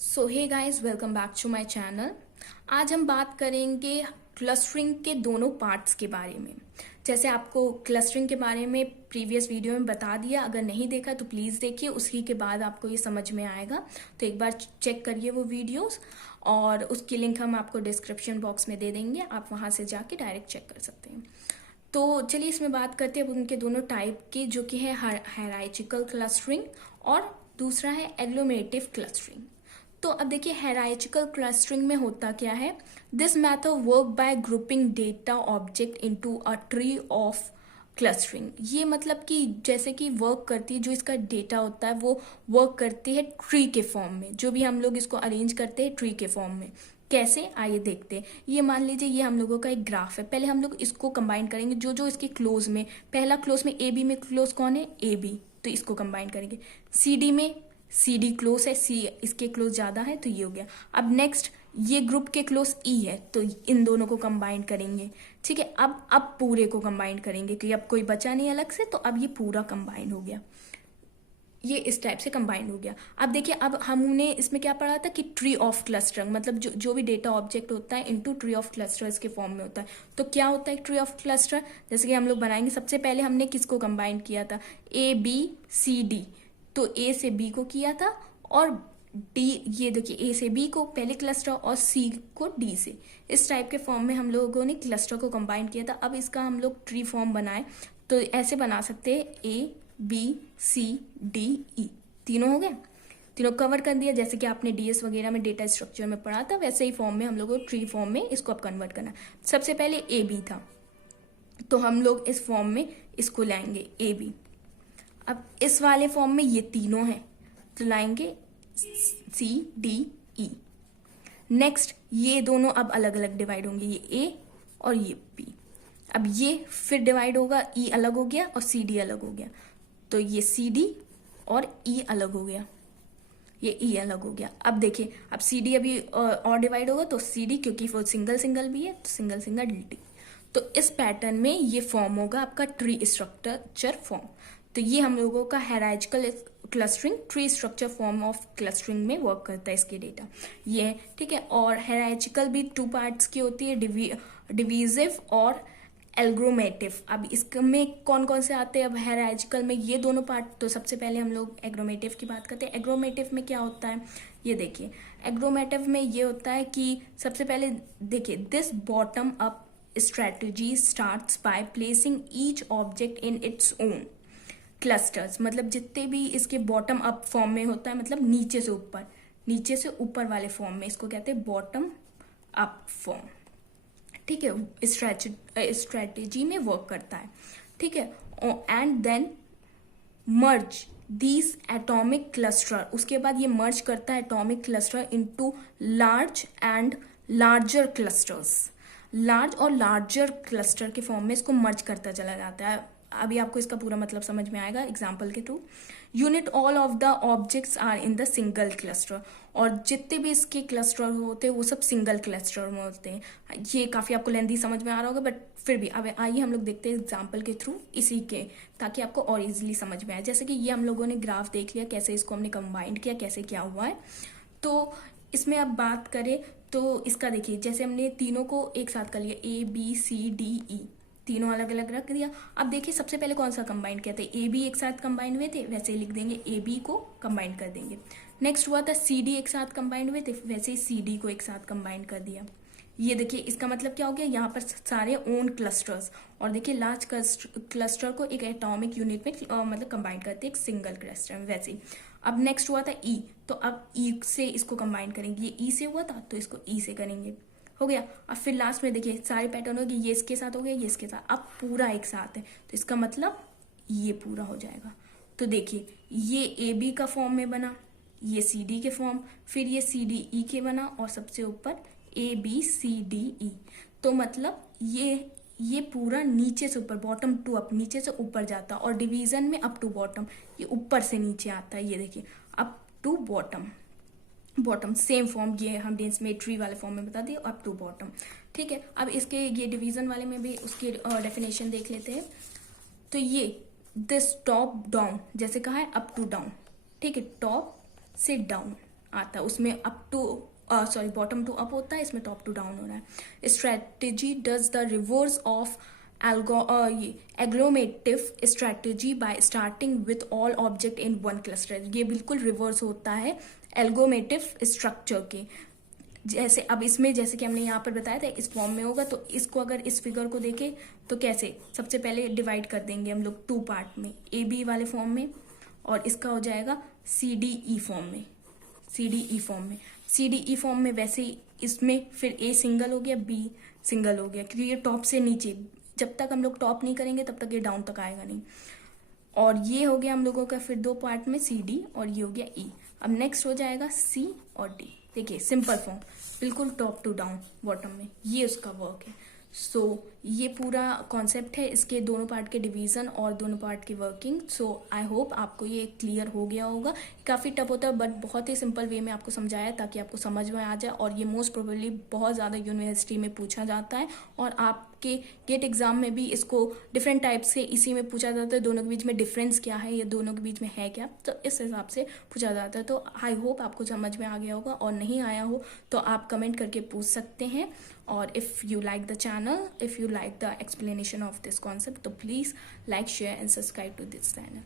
So hey guys, welcome back to my channel. आज हम बात करेंगे क्लस्टरिंग के दोनों पार्ट्स के बारे में। जैसे आपको क्लस्टरिंग के बारे में प्रीवियस वीडियो में बता दिया, अगर नहीं देखा तो प्लीज़ देखिए, उसी के बाद आपको ये समझ में आएगा। तो एक बार चेक करिए वो वीडियोस, और उसकी लिंक हम आपको डिस्क्रिप्शन बॉक्स में दे देंगे, आप वहाँ से जाके डायरेक्ट चेक कर सकते हैं। तो चलिए इसमें बात करते हैं अब उनके दोनों टाइप की, जो कि है हायरार्चिकल क्लस्टरिंग और दूसरा है एग्लोमेरेटिव क्लस्टरिंग। तो अब देखिए हायरार्चिकल क्लस्टरिंग में होता क्या है। This method work by grouping data object into a tree of clustering. ये मतलब कि जैसे कि वर्क करती है, जो इसका डेटा होता है वो वर्क करती है ट्री के फॉर्म में। जो भी हम लोग इसको अरेंज करते हैं ट्री के फॉर्म में, कैसे आइए देखते हैं। ये मान लीजिए ये हम लोगों का एक ग्राफ है। पहले हम लोग इसको कंबाइन करेंगे, जो जो इसके क्लोज में, पहला क्लोज में ए बी में क्लोज कौन है, ए बी, तो इसको कंबाइन करेंगे। सी डी में सी डी क्लोज है, सी इसके क्लोज ज्यादा है तो ये हो गया। अब नेक्स्ट ये ग्रुप के क्लोज ई है, तो इन दोनों को कंबाइन करेंगे। ठीक है, अब पूरे को कंबाइन करेंगे क्योंकि अब कोई बचा नहीं अलग से, तो अब ये पूरा कंबाइन हो गया। ये इस टाइप से कंबाइन हो गया। अब देखिए, अब हमने इसमें क्या पढ़ा था कि ट्री ऑफ क्लस्टरिंग, मतलब जो भी डेटा ऑब्जेक्ट होता है इनटू ट्री ऑफ क्लस्टर्स के फॉर्म में होता है। तो क्या होता है ट्री ऑफ क्लस्टर, जैसे कि हम लोग बनाएंगे। सबसे पहले हमने किसको कंबाइन किया था, ए बी सी डी। तो ए से बी को किया था, और डी, ये देखिए ए से बी को पहले क्लस्टर और सी को डी से। इस टाइप के फॉर्म में हम लोगों ने क्लस्टर को कंबाइन किया था। अब इसका हम लोग ट्री फॉर्म बनाए तो ऐसे बना सकते हैं, A B C D E, तीनों हो गए, तीनों कवर कर दिया। जैसे कि आपने डीएस वगैरह में डेटा स्ट्रक्चर में पढ़ा था, वैसे ही फॉर्म में हम लोगों को ट्री फॉर्म में इसको अब कन्वर्ट करना। सबसे पहले ए बी था, तो हम लोग इस फॉर्म में इसको लाएंगे ए बी। अब इस वाले फॉर्म में ये तीनों हैं, तो लाएंगे सी डी ई। नेक्स्ट ये दोनों अब अलग अलग डिवाइड होंगे, ये ए और ये बी। अब ये फिर डिवाइड होगा, ई अलग हो गया और सी डी अलग हो गया, तो ये सी डी और ई अलग हो गया, ये ई अलग हो गया। अब देखिए, अब सी डी अभी और डिवाइड होगा, तो सी डी क्योंकि वो सिंगल सिंगल भी है, तो सिंगल सिंगल डी। तो इस पैटर्न में ये फॉर्म होगा आपका ट्री स्ट्रक्चर फॉर्म। तो ये हम लोगों का hierarchical clustering tree structure form of clustering में वर्क करता है इसके डेटा, ये है। ठीक है, और हायरार्चिकल भी टू पार्ट्स की होती है, डिवीजिव और एग्रोमेटिव। अब इसमें कौन कौन से आते हैं, अब हायरार्चिकल में ये दोनों पार्ट। तो सबसे पहले हम लोग एग्रोमेटिव की बात करते हैं। एग्रोमेटिव में क्या होता है, ये देखिए। एग्रोमेटिव में ये होता है कि सबसे पहले देखिए, this bottom up strategy starts by placing each object in its own clusters. मतलब जितने भी इसके बॉटम अप फॉर्म में होता है, मतलब नीचे से ऊपर वाले फॉर्म में, इसको कहते हैं बॉटम अप फॉर्म। ठीक है, स्ट्रेटेजी में वर्क करता है। ठीक है, and then merge these atomic cluster, उसके बाद ये मर्ज करता है atomic cluster into large and larger clusters. Large और लार्जर क्लस्टर के फॉर्म में इसको मर्ज करता चला जाता है। अभी आपको इसका पूरा मतलब समझ में आएगा एग्जाम्पल के थ्रू। Unit all of the objects are in the single cluster, और जितने भी इसके क्लस्टर होते हैं वो सब सिंगल क्लस्टर में होते हैं। ये काफी आपको लेंथी समझ में आ रहा होगा, बट फिर भी अब आइए हम लोग देखते हैं एग्जाम्पल के थ्रू इसी के, ताकि आपको और इजीली समझ में आए। जैसे कि ये हम लोगों ने ग्राफ देख लिया, कैसे इसको हमने कंबाइंड किया, कैसे क्या हुआ है। तो इसमें अब बात करें तो इसका देखिए, जैसे हमने तीनों को एक साथ कर लिया, A B C D E, तीनों अलग अलग रख दिया। अब देखिए सबसे पहले कौन सा कंबाइन किया था, ए बी एक साथ कंबाइन हुए थे, वैसे ही लिख देंगे ए बी को कंबाइन कर देंगे। नेक्स्ट हुआ था सी डी एक साथ कंबाइन हुए थे, वैसे ही सी डी को एक साथ कंबाइन कर दिया। ये देखिए इसका मतलब क्या हो गया, यहाँ पर सारे ओन क्लस्टर्स, और देखिए लार्ज क्लस्टर को एक एटॉमिक यूनिट में मतलब कंबाइन करते हैं एक सिंगल क्लस्टर में, वैसे ही। अब नेक्स्ट हुआ था ई, तो अब ई से इसको कंबाइन करेंगे, ये ई से हुआ था तो इसको ई से करेंगे, हो गया। अब फिर लास्ट में देखिए सारे पैटर्न हो गए, ये इसके साथ हो गया, ये इसके साथ, अब पूरा एक साथ है, तो इसका मतलब ये पूरा हो जाएगा। तो देखिए ये ए बी का फॉर्म में बना, ये सी डी के फॉर्म, फिर ये सी डी ई के बना, और सबसे ऊपर A B C D E. तो मतलब ये पूरा नीचे से ऊपर, बॉटम टू अप, नीचे से ऊपर जाता, और डिवीजन में अप टू बॉटम, ये ऊपर से नीचे आता है। ये देखिए up to bottom same form, ये हमने इसमें ट्री वाले फॉर्म में बता दिया, अप टू बॉटम। ठीक है, अब इसके ये डिवीजन वाले में भी उसकी डेफिनेशन देख लेते हैं। तो ये दिस टॉप डाउन, जैसे कहा है अप टू डाउन, ठीक है, टॉप से डाउन, आता है, उसमें up to bottom to up होता है, इसमें टॉप टू डाउन हो रहा है। Strategy does the reverse of agglomerative strategy by starting with all object in one cluster. ये बिल्कुल रिवर्स होता है एल्गोमेटिव स्ट्रक्चर के। जैसे अब इसमें जैसे कि हमने यहाँ पर बताया था इस फॉर्म में होगा, तो इसको अगर इस फिगर को देखें तो कैसे, सबसे पहले डिवाइड कर देंगे हम लोग 2 पार्ट में, ए बी वाले फॉर्म में, और इसका हो जाएगा सी डी ई फॉर्म में। सी डी ई फॉर्म में वैसे ही इसमें फिर ए सिंगल हो गया, बी सिंगल हो गया, क्योंकि ये टॉप से नीचे, जब तक हम लोग टॉप नहीं करेंगे तब तक ये डाउन तक आएगा नहीं। और ये हो गया हम लोगों का फिर 2 पार्ट में सी डी, और ये हो गया ई। अब नेक्स्ट हो जाएगा सी और डी। देखिए सिंपल फॉर्म, बिल्कुल टॉप टू डाउन बॉटम में, ये उसका वर्क है। सो ये पूरा कॉन्सेप्ट है इसके दोनों पार्ट के डिवीजन और दोनों पार्ट की वर्किंग। सो आई होप आपको ये क्लियर हो गया होगा। काफ़ी टफ होता है बट बहुत ही सिंपल वे में आपको समझाया ताकि आपको समझ में आ जाए, और ये मोस्ट प्रोबेबली बहुत ज़्यादा यूनिवर्सिटी में पूछा जाता है, और आपके गेट एग्जाम में भी इसको डिफरेंट टाइप से इसी में पूछा जाता है, दोनों के बीच में डिफरेंस क्या है, ये दोनों के बीच में है क्या, तो इस हिसाब से पूछा जाता है। तो आई होप आपको समझ में आ गया होगा, और नहीं आया हो तो आप कमेंट करके पूछ सकते हैं। और if you like the channel, if you like the explanation of this concept, तो please like, share and subscribe to this channel.